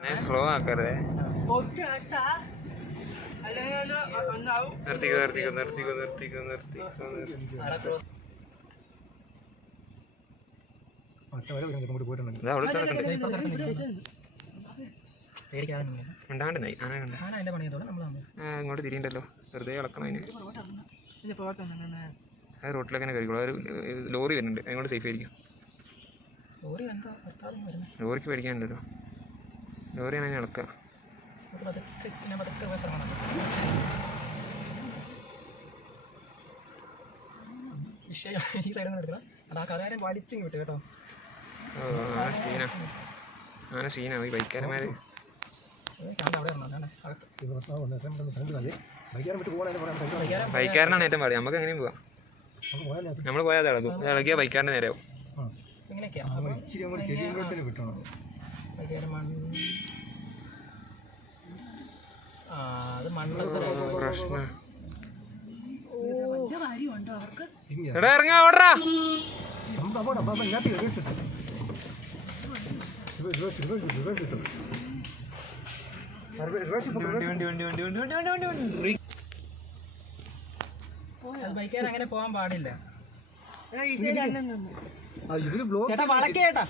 Slow ആക്കരുതേ. നിർത്തിക്കോ നിർത്തിക്കോ നിർത്തിക്കോ നിർത്തിക്കോ നിർത്തിക്കോ. ഉണ്ടാണ്ടെന്നായി ഇങ്ങോട്ട് തിരിയണ്ടല്ലോ, വെറുതെ ഇളക്കണം അതിന്. അത് റോട്ടിലൊക്കെ തന്നെ കയറിക്കോളൂ. ലോറി വരുന്നുണ്ട്, അതിനോട് സേഫ് ആയിരിക്കും. ലോറിക്ക് പേടിക്കാനുണ്ടല്ലോ, ലോറിയാണ് അതിന് ഇളക്കുക. ഷീനാ ഈ ബൈക്കാരന്മാര്. ബൈക്കാരനാണ് ഏറ്റവും പാടി. നമുക്ക് എങ്ങനെയും പോവാം. നമ്മൾ പോയാൽ അത് ഇളകും. ഇളകിയ ബൈക്കാരൻ്റെ നേരെയാവും. പ്രശ്നം. എടാ ഇറങ്ങാ, ഓടറാ. അങ്ങനെ പോവാൻ പാടില്ല. ചേട്ടാ വളക്കേട്ടാ.